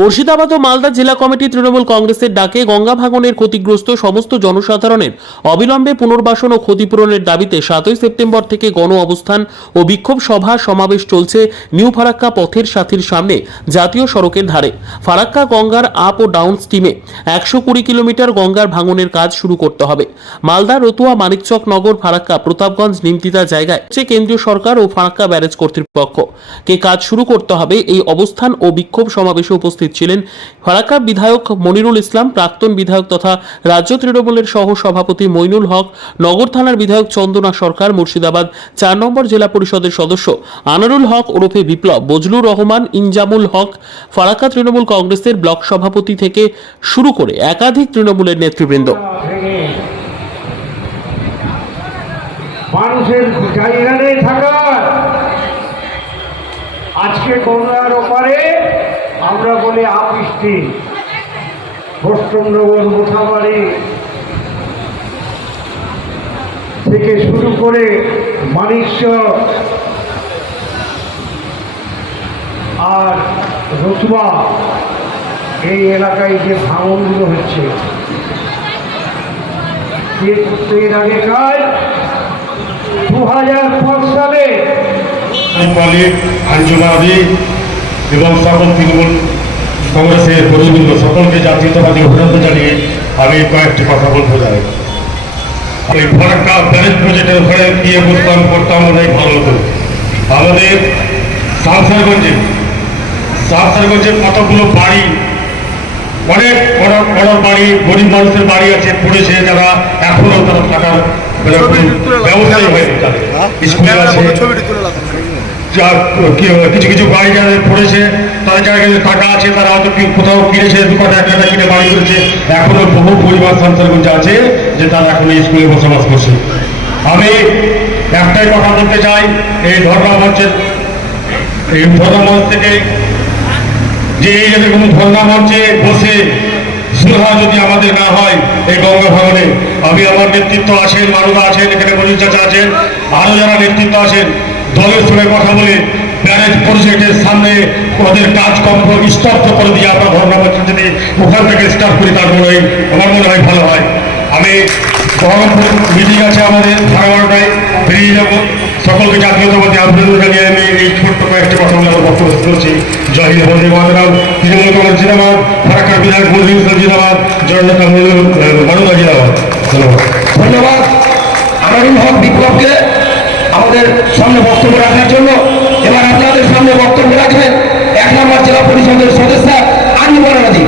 মুর্শিদাবাদ ও মালদা জেলা কমিটি তৃণমূল কংগ্রেসের ডাকে গঙ্গা ভাঙনের ক্ষতিগ্রস্ত সমস্ত জনসাধারণের অবিলম্বে পুনর্বাসন ও ক্ষতিপূরণের দাবিতে 7ই সেপ্টেম্বর থেকে গণ অবস্থান ও বিক্ষোভ সভা সমাবেশ চলছে নিউ ফারাক্কা পথের সাথীর সামনে জাতীয় সড়কের ধারে। ফারাক্কা গঙ্গার আপ ও ডাউন স্ট্রিমে 120 কিলোমিটার গঙ্গার ভাঙনের কাজ শুরু করতে হবে। মালদা, রতুয়া, মানিকচক নগর, ফারাক্কা, প্রতাপগঞ্জ, নিমতিতা জায়গায় কেন্দ্রীয় সরকার ও ফারাক্কা ব্যারেজ কর্তৃপক্ষকে কাজ শুরু করতে হবে। এই অবস্থান ও বিক্ষোভ সমাবেশে উপস্থিত ছিলেন ফারাক্কা বিধায়ক মনিরুল ইসলাম, প্রাক্তন বিধায়ক তথা রাজ্য তৃণমূলের সহ সভাপতি মইনুল হক, নগর থানার বিধায়ক চন্দনা সরকার, মুর্শিদাবাদ 4 নম্বর জেলা পরিষদের সদস্য আনারুল হক ওরফে বিপ্লব, বজলুর রহমান, ইনজামুল হক, ফারাক্কা তৃণমূল কংগ্রেসের ব্লক সভাপতি থেকে শুরু করে একাধিক তৃণমূলের নেতৃবৃন্দ। মানুষের জায়গা নেই থাকার। আজকে গঙ্গার ওপারে আমরা বলি আপৃষ্টি, বৈষ্ণবনগর, মোথাবাড়ি থেকে শুরু করে মানিকচক আর রতুয়া, এই এলাকায় যে ভাঙনগুলো হচ্ছে, এর আগেকার 2005 সালে আঞ্জুমাদি এবং সকল তৃণমূল কংগ্রেসের প্রতিনিধি সকলকে জাতীয়তাবাদী অভিনন্দন জানিয়ে আমি কয়েকটি কথা বলতে চাই। এই ফারাক্কা ব্যারেজ প্রজেক্টের ঘরে গিয়ে করতাম অনেক ভালো হতো। আমাদের সাবসারগঞ্জে কতগুলো বাড়ি, অনেক বড় বাড়ি, গরিব মানুষের বাড়ি আছে পড়েছে, যারা এখনো তারা থাকার ব্যবস্থাই হয়নি। স্কুল আছে, কিছু কিছু বাড়ি যাদের পড়েছে তাদের যারা টাকা আছে তারা হয়তো কোথাও কিনেছে, দোকানে একটা কিনে বাড়ি করেছে। এখনো বহু পরিবার সাবসারগঞ্জে আছে যে তারা এখন স্কুলে বসবাস করছে। আমি একটাই কথা বলতে চাই, এই ধর্ণা মঞ্চ থেকে যে এই যদি কোনো ধর্ণা মঞ্চে বসে সুরাহা যদি আমাদের না হয় এই গঙ্গা ভাঙনে, আমি আমার নেতৃত্ব আছেন, মারুদা আছেন, এখানে মনির চাচা আছেন, আরো যারা নেতৃত্ব আছেন, দলের সঙ্গে কথা বলে ব্যারেজ প্রজেক্টের সামনে ওদের কাজকর্ম স্তব্ধ করে দিয়ে আমরা ধর্ণা মঞ্চ যদি ওখান থেকে স্টার্ট করি, তারপরে আমার মনে হয় ভালো হয়। আমি বহরমপুর মিটিং আছে আমাদের 11:30টায় বেরিয়ে যাব। সকলকে জাতীয়তাবাদী আন্দোলন জানিয়ে আমি এই ছোট্ট কয়েকটি কথা বলে আমার বক্তব্য করছি। জয় হিন্দ, বন্দে মাতরম। তৃণমূল কংগ্রেস জিন্দাবাদ, ফারাক্কার বিধায়ক মনিরুল ইসলাম জিন্দাবাদ, জননেতা মারুদা জিন্দাবাদ। ধন্যবাদ। ধন্যবাদ আনারুল হক বিপ্লবকে আমাদের সামনে বক্তব্য রাখার জন্য। এবার আপনাদের সামনে বক্তব্য রাখবেন 1 নম্বর জেলা পরিষদের সদস্য আঞ্জুমান রাজি।